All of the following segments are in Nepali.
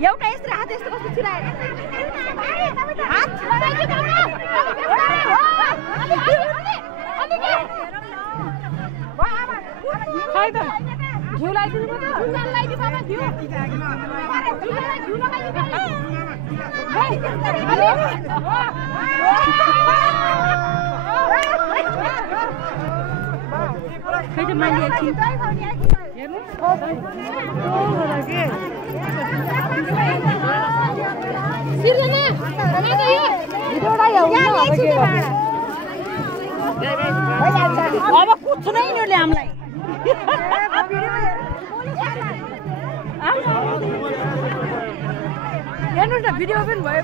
एउटा यस्तो हात यस्तो कस्तो छिराएर हात खै त घिउ लगाइदिनु पर्छ घिउ लगाइदिनु बाबा घिउ खै त मैले एकछिन हेर्नु अब कुछ नै नले हामीलाई हेर्नुहोस् न भिडियो पनि भयो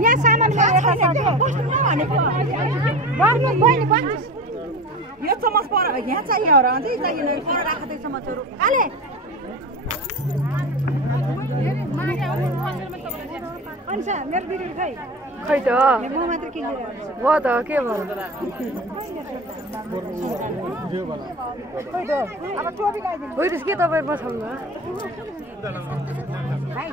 यहाँ सामान यो चमच पर यहाँ चाहियो र अझै चाहिएन पर राख त चमचहरु आले अनि मेरो भिडियो खै खै त म मात्र किनेर हो त के भयो खै त अब टोपी लगाइदिनु होइ त्यसके तपाई पछाउनु भाइ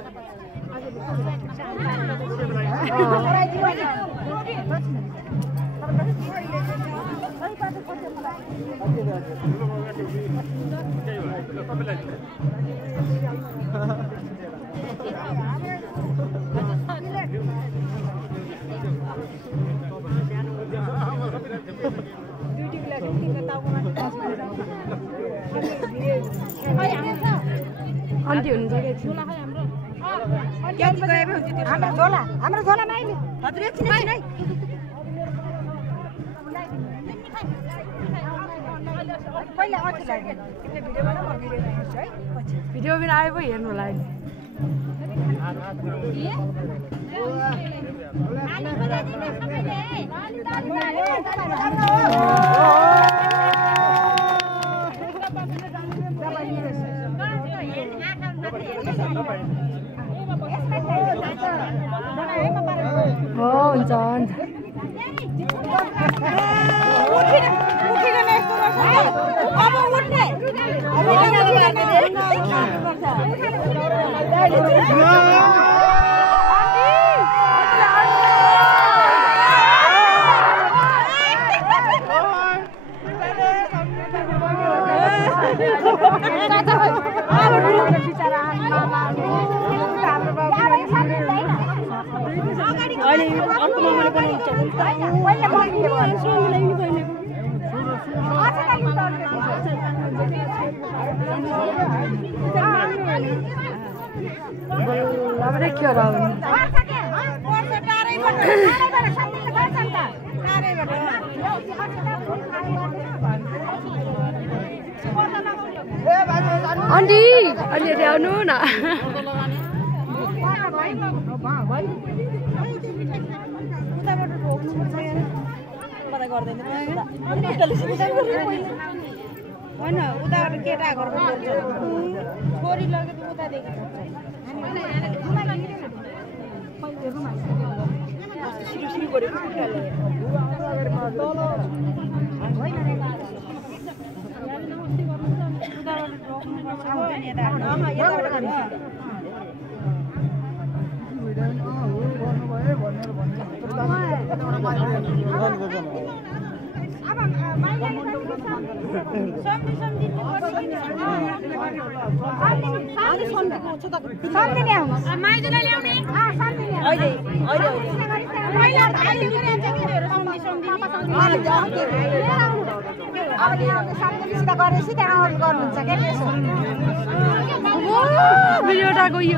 आन्टी हुनुहुन्छ के झोला खै हाम्रो के गए भे हुन्छ त्यो हाम्रो झोला माइले हजुर एकछिन है पहिला अझै लाग्दैन तिमीले भिडियोबाट म भिडियो हेर्छु है पछि भिडियो पनि आए पो हेर्नु होला नि हो हुन्छ आन्टी अलि आउनु न होइन उताबाट केटा घरको छोरी लगेको उतादेखि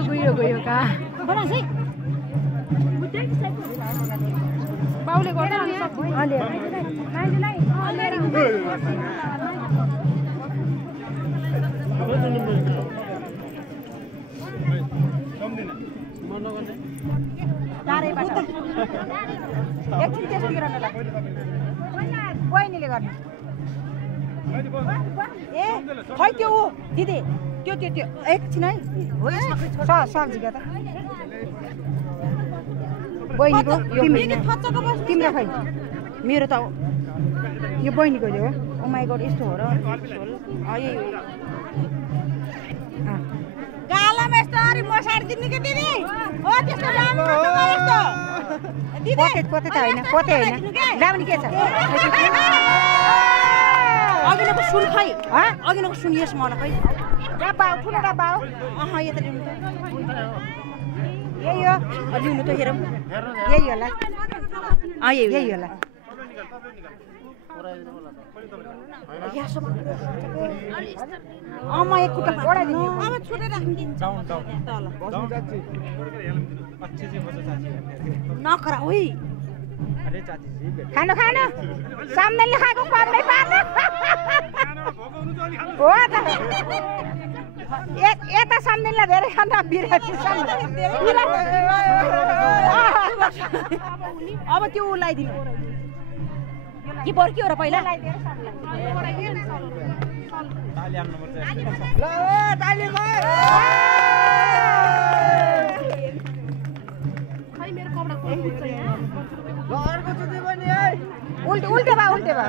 भिडियो गयो कहाँ बाउले गर्दा एकछिन टेस्ट गराउनलाई बहिनीले गर्ने ए खै त्यो दिदी त्यो एकछिन है सब्जीका त बहिनीको तिम्रो खै मेरो त यो बहिनीको हो ओ माई गॉड यस्तो हो र गालामा यस्तो अरे मसार दिनु के दिदी हो त्यस्तो राम्रो यस्तो दिदी पोते त हैन पोते हैन रामनी के छ अघिल्लोको सुन खै अघिल्लोको सुन यस मलाई खै डब्बा ठुलो डब्बा हो यो त लिनु त यही हो लिनु त हेरौँ यही होला यही होला म एक खुट्टा बढाइदिनु अब छोडेर राख्नु नखरा होइ खानु खानु सामनेले खाएको पार्नै पार्नु हो त यता सामनेलाई धेरै खान बिरामी अब त्यो लगाइदिनु कि बर्कियो र पहिला उल्टे भा